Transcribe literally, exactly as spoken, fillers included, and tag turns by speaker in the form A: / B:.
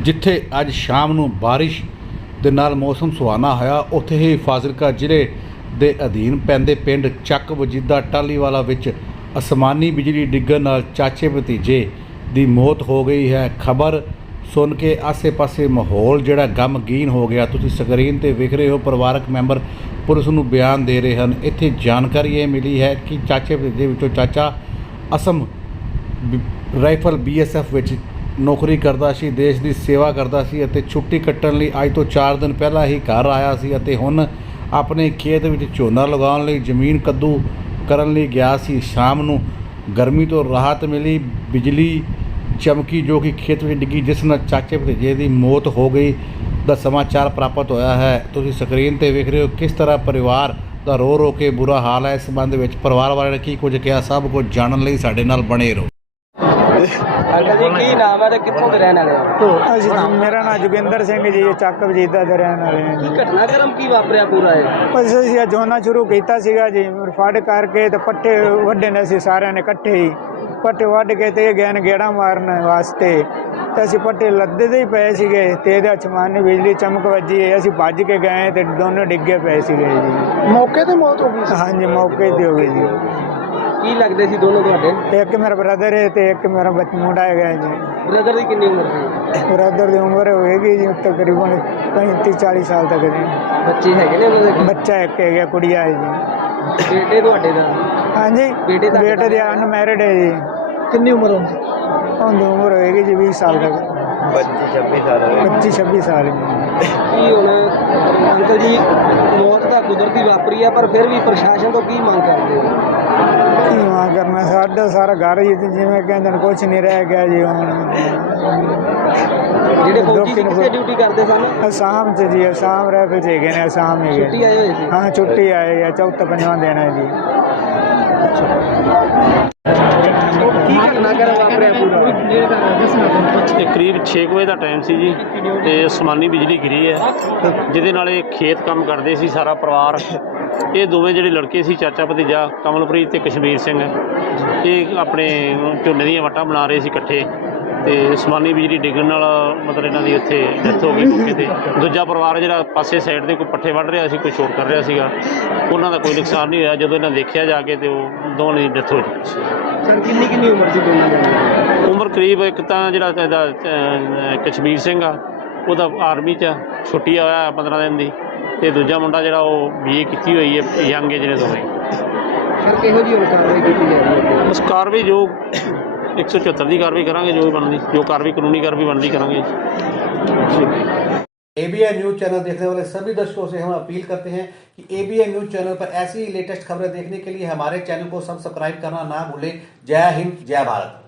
A: जिथे अज शाम नूं बारिश दे नाल मौसम सुहाना होया, उत्थे ही फाजिलका जिले दे अधीन पैंदे पिंड ਚੱਕ ਵਜੀਦਾ टालीवाला विच आसमानी बिजली डिग्गण नाल चाचे भतीजे दी मौत हो गई है। खबर सुन के आसे पासे माहौल जिहड़ा गमगीन हो गया। तुसीं स्क्रीन ते वेख रहे हो, परिवारक मैंबर पुलिस नूं बयान दे रहे हैं। इत्थे जानकारी ये मिली है कि चाचे भतीजे विचों चाचा Assam rifle B S F विच नौकरी करता सी, देश की सेवा करता सी अते छुट्टी कट्टण लई अज तो चार दिन पहला ही घर आया सी अते हुण अपने खेत विच झोना लगाउण लई जमीन कद्दू करन लई गया सी। शाम नूं गर्मी तो राहत मिली, बिजली चमकी जो कि खेत में डिग्गी, जिस नाल चाचे भतीजे की मौत हो गई दा समाचार प्राप्त होया है। तुसीं स्क्रीन ते वेख रहे हो किस तरह परिवार दा रो रो के बुरा हाल है। इस संबंध में परिवार वाले ने की कुछ कहा, सब कुछ जानने लई साडे नाल बने रहो।
B: अंकल जी की नाम है ते कित्थों दे रहने वाले हो?
C: मेरा नाम जोगिंदर सिंह जी, ਚੱਕ ਵਜੀਦਾ ਦੇ ਰਹਿਣ ਵਾਲੇ ਹਾਂ
B: की घटनाक्रम की वापरिया पूरा है?
C: ਬਸ ਅਸੀਂ ਜੋਨਾ ਸ਼ੁਰੂ ਕੀਤਾ ਸੀਗਾ ਜੀ, ਫੜ ਕਰਕੇ ਤੇ ਪੱਠੇ ਵੱਢੇ ਨੇ ਅਸੀਂ ਸਾਰਿਆਂ ਨੇ ਇਕੱਠੇ ਹੀ ਪੱਠੇ ਵੱਢ ਕੇ ਤੇ ਗਏ ਨੇ ਗੇੜਾ ਮਾਰਨ ਵਾਸਤੇ ਤੇ ਅਸੀਂ ਪੱਠੇ ਲੱਦੇ ਦੇ ਹੀ ਪਏ ਸੀਗੇ ਤੇ ਇਹਦੇ ਅਚਮਾਨੀ ਬਿਜਲੀ ਚਮਕ ਵੱਜੀ, ਅਸੀਂ ਭੱਜ ਕੇ ਗਏ ਤੇ ਦੋਨੋਂ ਡਿੱਗੇ ਪਏ ਸੀਗੇ ਜੀ।
B: मौके ते मौत हो गई?
C: ਹਾਂਜੀ ਮੌਕੇ ਤੇ ਹੋ ਗਈ ਜੀ।
B: की लगदे सी दोनों तुहाडे?
C: ਇੱਕ ਮੇਰਾ ਬ੍ਰਦਰ ਹੈ ਤੇ ਇੱਕ ਮੇਰਾ ਬੱਚ ਮੁੰਡਾ ਹੈਗਾ ਜੀ।
B: ब्रदर दी कितनी उम्र सी?
C: ਬ੍ਰਦਰ ਦੀ ਉਮਰ ਹੋਏਗੀ ਜੀ ਤਕਰੀਬਨ पैंतीस चालीस साल तक ਦੀ।
B: बच्चे हैगे ने उन्हां दे?
C: ਬੱਚਾ ਇੱਕ ਹੈਗਾ, ਕੁੜੀਆ ਹੈ ਜੀ।
B: बेटे तुहाडे दा?
C: ਹਾਂਜੀ
B: ਬੇਟੇ ਦਾ
C: ਬੇਟੇ ਦੀ ਅਨਮੈਰਿਡ ਹੈ ਜੀ।
B: कितनी उम्र होंदी?
C: ਉਹਦੀ ਉਮਰ ਹੋਏਗੀ ਜੀ बीस साल तक,
B: पच्चीस छब्बीस साल
C: पच्चीस छब्बीस साल
B: की हुण अंकल जी मौत ਤਾਂ ਕੁਦਰਤੀ ਵਾਪਰੀ ਆ, ਪਰ ਫਿਰ ਵੀ ਪ੍ਰਸ਼ਾਸਨ ਤੋਂ ਕੀ ਮੰਗ ਕਰਦੇ ਹੋ?
C: ਕੀ ਮਾਂ ਕਰਨਾ, ਸਾਡਾ ਸਾਰਾ ਘਰ ਹੀ ਤੇ ਜਿਵੇਂ ਕਹਿੰਦੇ ਨੇ ਕੁਛ ਨਹੀਂ ਰਹਿ ਗਿਆ ਜੀ। ਹੁਣ
B: ਜਿਹੜੇ ਫੌਜੀ ਸੀ ਕਿੱਥੇ ਡਿਊਟੀ ਕਰਦੇ ਸਨ?
C: ਅਸਾਮ ਚ ਜੀ, ਅਸਾਮ ਰਾਈਫਲ ਚ ਹੈਗੇ ਨੇ, ਅਸਾਮ ਹੀ
B: ਛੁੱਟੀ ਆਏ ਹੋਏ ਸੀ?
C: ਹਾਂ ਛੁੱਟੀ ਆਏ ਆ, ਚੌਥਾ ਪੰਜਵਾਂ ਦਿਨ ਹੈ ਜੀ।
B: ਕੀ ਘਟਨਾਕ੍ਰਮ ਵਾਪਰਿਆ ਪੂਰਾ?
D: ਇਹ ਕਰੀਬ ਛੇ ਕੁ ਵਜੇ ਦਾ ਟਾਈਮ ਸੀ ਜੀ ਤੇ ਅਸਮਾਨੀ ਬਿਜਲੀ ਗਿਰੀ ਹੈ, ਜਿਹਦੇ ਨਾਲ ਇਹ ਖੇਤ ਕੰਮ ਕਰਦੇ ਸੀ ਸਾਰਾ ਪਰਿਵਾਰ। ਇਹ ਦੋਵੇਂ ਜਿਹੜੇ ਲੜਕੇ ਸੀ, ਚਾਚਾ ਭਤੀਜਾ ਕਮਲਪ੍ਰੀਤ ਤੇ ਕਸ਼ਮੀਰ ਸਿੰਘ, ਇਹ ਆਪਣੇ ਝੋਨੇ ਦੀਆਂ ਵੱਟਾਂ ਬਣਾ ਰਹੇ ਸੀ ਇਕੱਠੇ ਤੇ ਅਸਮਾਨੀ ਬਿਜਲੀ ਡਿੱਗਣ ਨਾਲ ਮਤਲਬ ਇਹਨਾਂ ਦੀ ਉੱਥੇ ਡੈਥ ਹੋ ਗਈ ਮੌਕੇ 'ਤੇ। ਦੂਜਾ ਪਰਿਵਾਰ ਜਿਹੜਾ ਪਾਸੇ ਸਾਈਡ 'ਤੇ ਕੋਈ ਪੱਠੇ ਵੱਢ ਰਿਹਾ ਸੀ, ਕੋਈ ਸ਼ੋਰ ਕਰ ਰਿਹਾ ਸੀਗਾ, ਉਹਨਾਂ ਦਾ ਕੋਈ ਨੁਕਸਾਨ ਨਹੀਂ ਹੋਇਆ। ਜਦੋਂ ਇਹਨਾਂ ਦੇਖਿਆ ਜਾ ਕੇ ਤੇ ਉਹ ਦੋਵਾਂ ਦੀ ਡੈਥ ਹੋ ਚੁੱਕੀ ਸੀ।
B: ਸਰ ਕਿੰਨੀ ਕਿੰਨੀ ਉਮਰ ਸੀ ਦੋਨਾਂ ਦੀ?
D: ਉਮਰ ਕਰੀਬ ਇੱਕ ਤਾਂ ਜਿਹੜਾ ਇਹਦਾ ਕਸ਼ਮੀਰ ਸਿੰਘ ਆ, ਉਹਦਾ ਆਰਮੀ 'ਚ ਛੁੱਟੀ ਹੋਇਆ ਪੰਦਰਾਂ ਦਿਨ ਦੀ, ਅਤੇ ਦੂਜਾ ਮੁੰਡਾ ਜਿਹੜਾ ਉਹ ਬੀ ਏ ਕੀਤੀ ਹੋਈ ਹੈ, ਯੰਗ ਏਜ ਨੇ ਦੋਵੇਂ।
B: ਸਰ ਕਿਹੋ ਜਿਹੀ ਹੁਣ ਕਾਰਵਾਈ ਕੀਤੀ ਜਾ ਰਹੀ ਹੈ?
D: ਬਸ ਕਾਰਵਾਈ ਜੋ एक सौ चौहत्तर की कार्रवाई करा, जो भी बनती जो कार्रवाई कानूनी कार्रवाई बनती करा।
A: A B N news channel देखने वाले सभी दर्शकों से हम अपील करते हैं कि A B N news channel पर ऐसी ही लेटेस्ट खबरें देखने के लिए हमारे चैनल को सब्सक्राइब करना ना भूलें। जय हिंद, जय भारत।